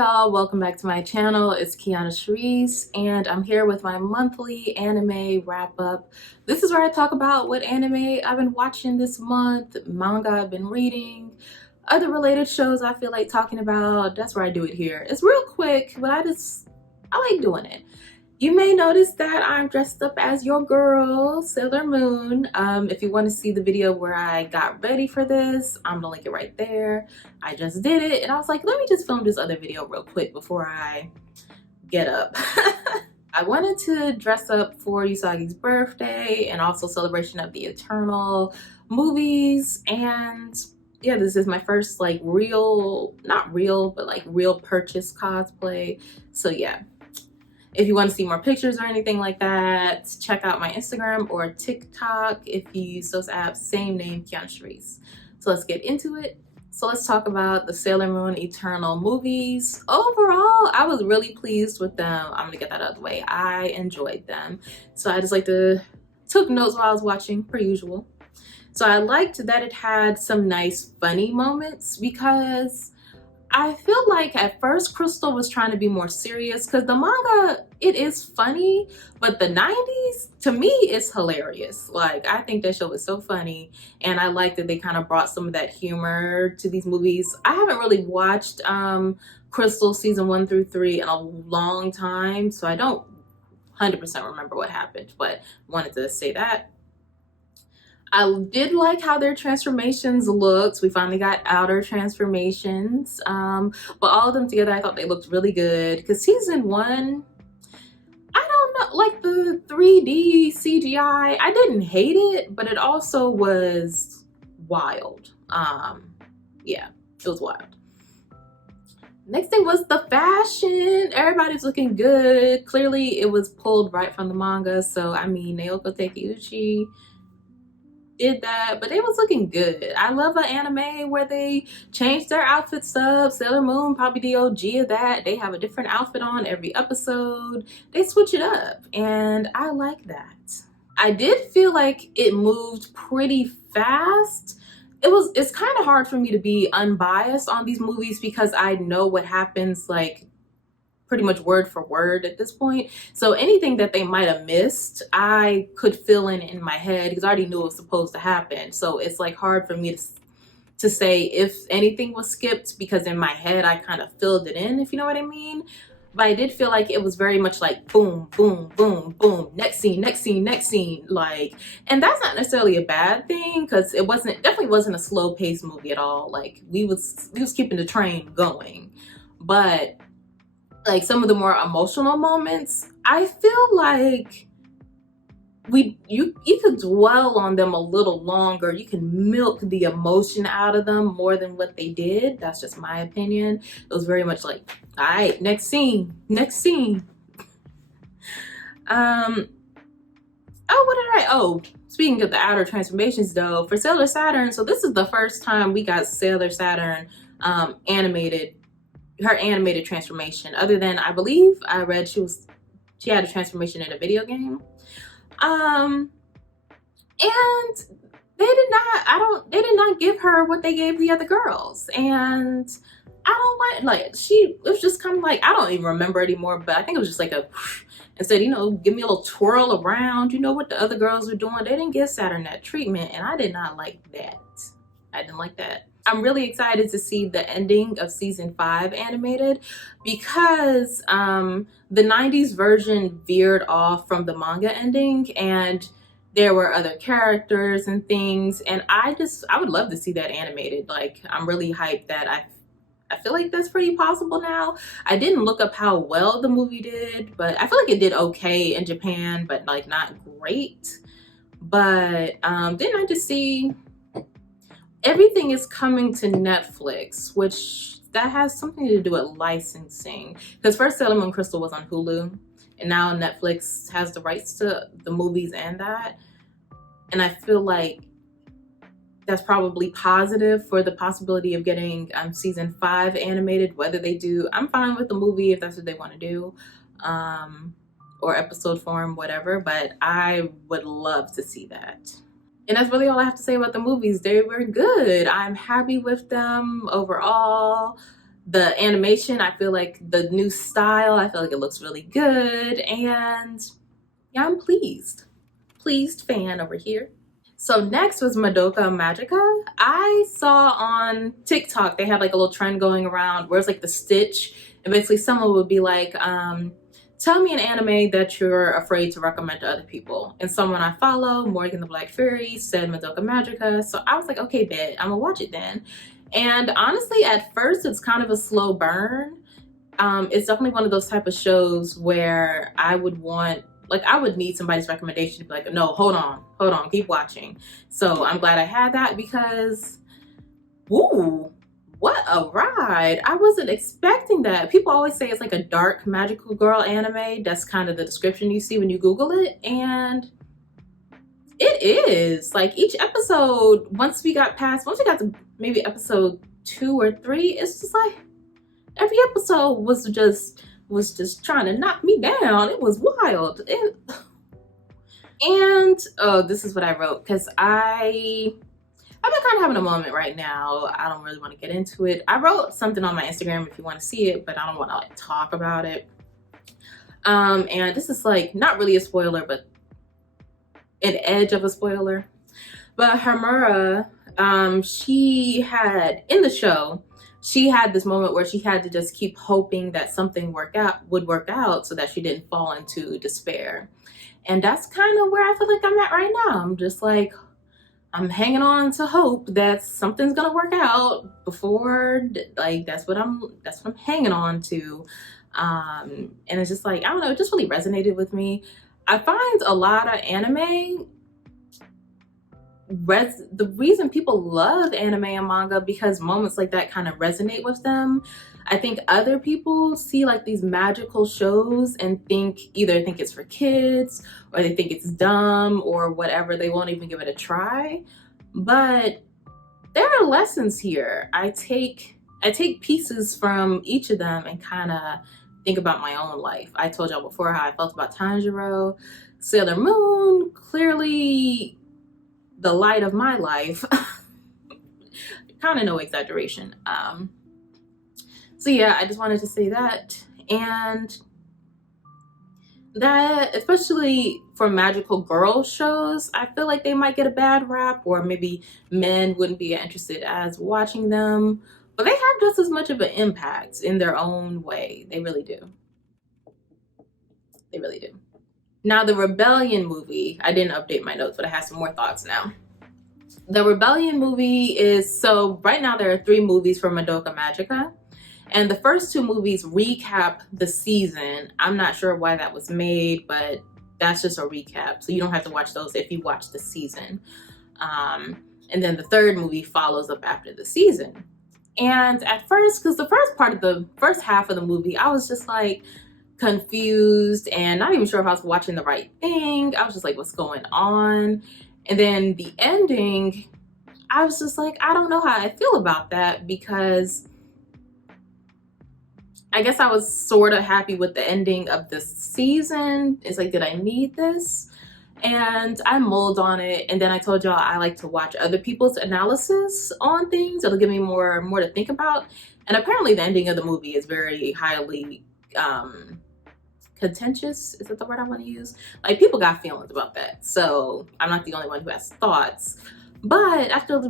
y'all, welcome back to my channel. It's KionnaSharice and I'm here with my monthly anime wrap up. This is where I talk about what anime I've been watching this month, manga I've been reading, other related shows I feel like talking about. That's where I do it here. It's real quick, but I like doing it. You may notice that I'm dressed up as your girl, Sailor Moon. If you want to see the video where I got ready for this, I'm gonna link it right there. I just did it and I was like, let me just film this other video real quick before I get up. I wanted to dress up for Usagi's birthday and also celebration of the Eternal movies. And yeah, this is my first like real, not real, but like real purchase cosplay. So yeah. If you want to see more pictures or anything like that, check out my Instagram or TikTok if you use those apps, same name, KionnaSharice. So let's get into it. So let's talk about the Sailor Moon Eternal movies. Overall, I was really pleased with them. I'm gonna get that out of the way. I enjoyed them. So I just took notes while I was watching, per usual. So I liked that it had some nice funny moments because I feel like at first Crystal was trying to be more serious because the manga, it is funny, but the 90s, to me, is hilarious. Like, I think that show was so funny, and I like that they kind of brought some of that humor to these movies. I haven't really watched Crystal season 1 through 3 in a long time, so I don't 100% remember what happened, but wanted to say that. I did like how their transformations looked. We finally got outer transformations, but all of them together, I thought they looked really good. Because season 1, I don't know, like the 3D CGI, I didn't hate it, but it also was wild. Yeah, it was wild. Next thing was the fashion. Everybody's looking good. Clearly, it was pulled right from the manga. So, I mean, Naoko Takeuchi did that, but they was looking good. I love an anime where they change their outfits up. Sailor Moon, probably the OG of that. They have a different outfit on every episode. They switch it up, and I like that. I did feel like it moved pretty fast. It's kind of hard for me to be unbiased on these movies because I know what happens like pretty much word for word at this point. So anything that they might have missed, I could fill in my head because I already knew it was supposed to happen. So it's like hard for me to say if anything was skipped because in my head, I kind of filled it in, if you know what I mean. But I did feel like it was very much like boom, boom, boom, boom, next scene, next scene, next scene. Like, and that's not necessarily a bad thing because it definitely wasn't a slow paced movie at all. Like we was keeping the train going. But like some of the more emotional moments, I feel like you could dwell on them a little longer. You can milk the emotion out of them more than what they did. That's just my opinion. It was very much like, all right, next scene, next scene. Speaking of the outer transformations though, for Sailor Saturn, so this is the first time we got Sailor Saturn animated, her animated transformation, other than I believe I read she had a transformation in a video game. And they did not give her what they gave the other girls. And I don't like it was just kind of like, I don't even remember anymore, but I think it was just like instead, you know, give me a little twirl around, you know what the other girls were doing. They didn't give Saturn that treatment, and I did not like that. I didn't like that. I'm really excited to see the ending of season 5 animated because the 90s version veered off from the manga ending and there were other characters and things, and I would love to see that animated. Like, I'm really hyped that I feel like that's pretty possible now. I didn't look up how well the movie did, but I feel like it did okay in Japan, but like not great. But didn't I just see everything is coming to Netflix, which that has something to do with licensing. Because first Sailor Moon Crystal was on Hulu, and now Netflix has the rights to the movies and that. And I feel like that's probably positive for the possibility of getting season 5 animated. Whether they do, I'm fine with the movie if that's what they want to do, or episode form, whatever. But I would love to see that. And that's really all I have to say about the movies. They were good. I'm happy with them overall. The animation, I feel like the new style, I feel like it looks really good, and yeah, I'm pleased. Pleased fan over here. So next was Madoka Magica. I saw on TikTok, they have like a little trend going around where it's like the stitch, and basically someone would be like, tell me an anime that you're afraid to recommend to other people. And someone I follow, Morgan the Black Fairy, said Madoka Magica. So I was like, okay, bet, I'm gonna watch it then. And honestly, at first, it's kind of a slow burn. It's definitely one of those type of shows where I would want, like, I would need somebody's recommendation to be like, no, hold on, keep watching. So I'm glad I had that because, woo, what a ride. I wasn't expecting that. People always say it's like a dark magical girl anime. That's kind of the description you see when you Google it. And it is. Like, each episode, once we got to maybe episode 2 or 3, it's just like, every episode was just trying to knock me down. It was wild. And oh, this is what I wrote, because I've been kind of having a moment right now. I don't really want to get into it. I wrote something on my Instagram if you want to see it, but I don't want to like talk about it. And this is like not really a spoiler, but an edge of a spoiler. But Hamura, she had in the show, she had this moment where she had to just keep hoping that something would work out so that she didn't fall into despair. And that's kind of where I feel like I'm at right now. I'm just like, I'm hanging on to hope that something's gonna work out before, like, that's what I'm hanging on to. And it's just like, I don't know, it just really resonated with me. I find a lot of anime, the reason people love anime and manga because moments like that kind of resonate with them. I think other people see like these magical shows and either think it's for kids or they think it's dumb or whatever. They won't even give it a try. But there are lessons here. I take pieces from each of them and kind of think about my own life. I told y'all before how I felt about Tanjiro. Sailor Moon, clearly the light of my life. Kind of no exaggeration. So yeah, I just wanted to say that. And that, especially for magical girl shows, I feel like they might get a bad rap, or maybe men wouldn't be interested as watching them, but they have just as much of an impact in their own way. They really do. They really do. Now, the Rebellion movie, I didn't update my notes, but I have some more thoughts now. The Rebellion movie is, so right now there are 3 movies for Madoka Magica. And the first 2 movies recap the season. I'm not sure why that was made, but that's just a recap. So you don't have to watch those if you watch the season. And then the 3rd movie follows up after the season. And at first, because the first half of the movie, I was just like confused and not even sure if I was watching the right thing. I was just like, what's going on? And then the ending, I was just like, I don't know how I feel about that, because I guess I was sort of happy with the ending of this season. It's like, did I need this? And I mulled on it, and then I told y'all I like to watch other people's analysis on things. It'll give me more to think about. And apparently the ending of the movie is very highly contentious. Is that the word I want to use? Like, people got feelings about that. So I'm not the only one who has thoughts. But after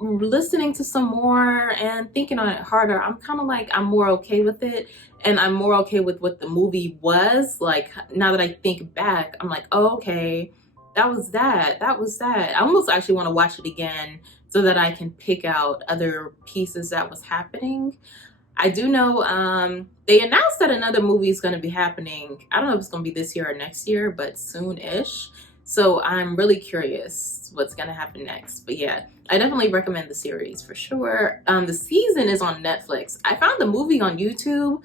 listening to some more and thinking on it harder, I'm kind of like, I'm more okay with it, and I'm more okay with what the movie was. Like, now that I think back, I'm like, oh, okay, that was that. I almost actually want to watch it again so that I can pick out other pieces that was happening. I do know they announced that another movie is going to be happening. I don't know if it's going to be this year or next year, but soon-ish. So I'm really curious what's going to happen next. But yeah, I definitely recommend the series for sure. The season is on Netflix. I found the movie on YouTube.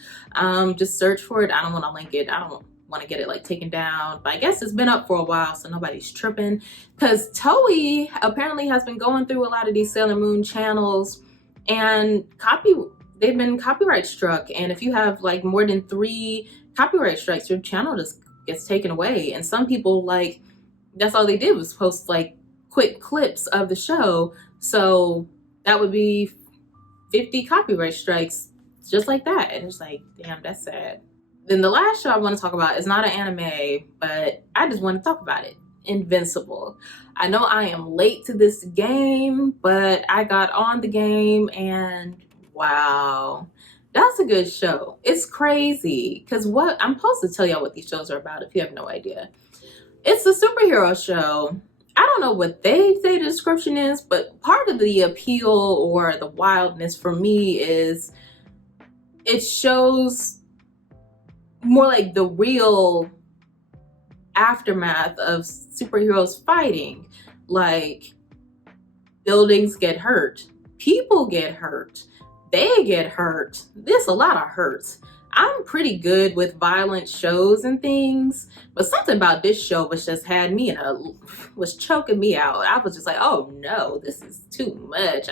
Just search for it. I don't want to link it. I don't want to get it like taken down. But I guess it's been up for a while, so nobody's tripping. Because Toei apparently has been going through a lot of these Sailor Moon channels, and they've been copyright struck. And if you have like more than 3 copyright strikes, your channel just gets taken away. And some people, like, that's all they did was post like quick clips of the show. So that would be 50 copyright strikes just like that. And it's like, damn, that's sad. Then the last show I want to talk about is not an anime, but I just want to talk about it. Invincible. I know I am late to this game, but I got on the game and wow, that's a good show. It's crazy because what I'm supposed to tell y'all what these shows are about if you have no idea. It's a superhero show. I don't know what they say the description is, but part of the appeal or the wildness for me is it shows more like the real aftermath of superheroes fighting. Like, buildings get hurt, people get hurt, they get hurt. There's a lot of hurts. I'm pretty good with violent shows and things, but something about this show was just had me was choking me out. I was just like, oh no, this is too much.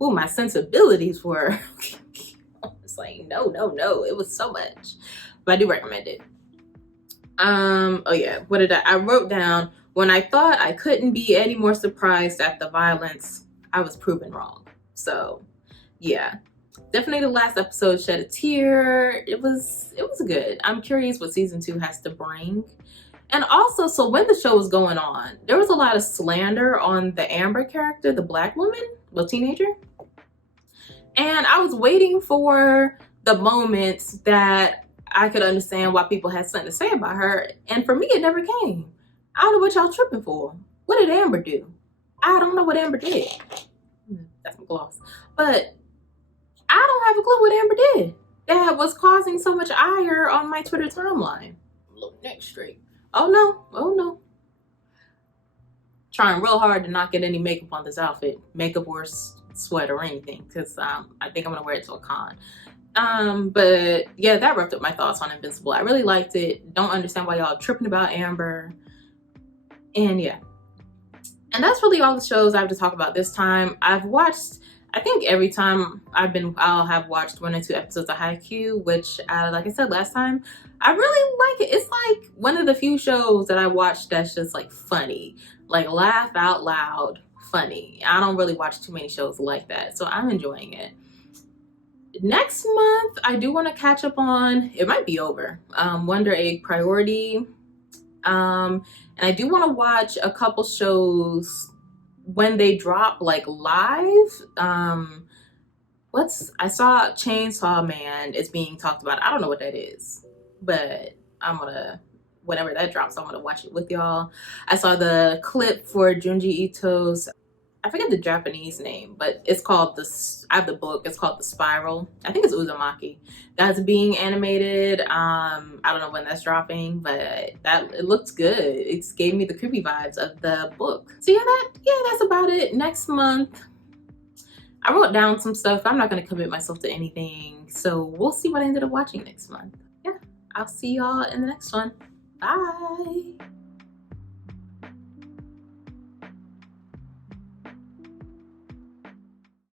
My sensibilities were it's like, no, it was so much. But I do recommend it. Oh yeah, what did I wrote down, when I thought I couldn't be any more surprised at the violence, I was proven wrong. So yeah, definitely the last episode shed a tear. It was good. I'm curious what season 2 has to bring. And also, so when the show was going on, there was a lot of slander on the Amber character, the black woman, the teenager. And I was waiting for the moments that I could understand why people had something to say about her. And for me, it never came. I don't know what y'all tripping for. What did Amber do? I don't know what Amber did. That's my gloss. But I don't have a clue what Amber did that was causing so much ire on my Twitter timeline. Look neck straight. Oh no. Trying real hard to not get any makeup on this outfit. Makeup or sweat or anything. Because I think I'm going to wear it to a con. But yeah, that wrapped up my thoughts on Invincible. I really liked it. Don't understand why y'all tripping about Amber. And yeah. And that's really all the shows I have to talk about this time. I've watched, I think every time I'll have watched 1 or 2 episodes of Haikyuu, which, like I said last time, I really like it. It's like one of the few shows that I watch that's just like funny, like laugh out loud funny. I don't really watch too many shows like that, so I'm enjoying it. Next month, I do want to catch up on, it might be over, Wonder Egg Priority. And I do want to watch a couple shows when they drop like live. I saw Chainsaw Man is being talked about. I don't know what that is, but whenever that drops, I'm gonna watch it with y'all. I saw the clip for Junji Ito's, I forget the Japanese name, but it's called I have the book, it's called The Spiral. I think it's Uzumaki. That's being animated. I don't know when that's dropping, but it looks good. It gave me the creepy vibes of the book. So that's about it. Next month, I wrote down some stuff. I'm not gonna commit myself to anything. So we'll see what I ended up watching next month. Yeah, I'll see y'all in the next one. Bye.